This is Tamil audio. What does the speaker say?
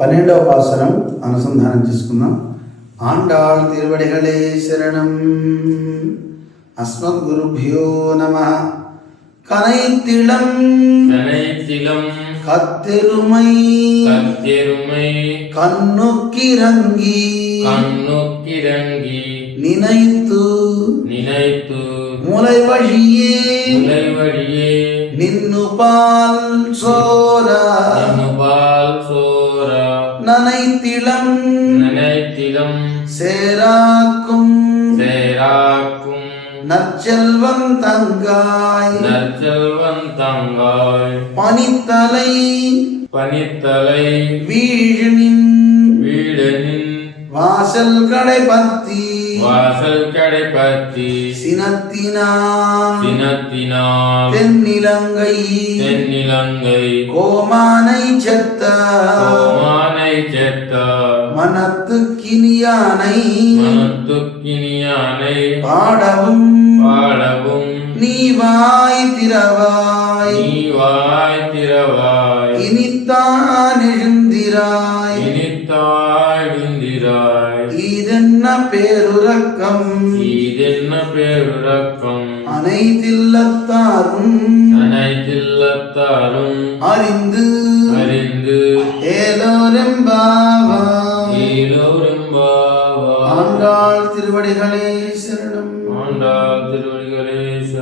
12వ பாசனம் అనుసంధానం చేసుకుందాం. ఆండాళ్ తిరువడిகளே శరణం. அஸ்மத்குருப்யோ நமः. கனைத்திளம் கத்தெருமை கண்ணுக்கிறங்கி நினைத்து முலை வழியே நின்னு பால் சோரா நனைத்திளம் சேராக்கும் நற்செல்வம் தங்காய் பனித்தலை வீழனின் வாசல் கடைபத்தி சினத்தினான் தென்னிலங்கை கோமானை செத்த மனத்துக்கினியானை பாடவும் நீ வாய் திறவாய் இனித்தான் எழுந்திராய் இதென்ன பேருரக்கம் அனைத்தில்லத்தாரும் அறிந்து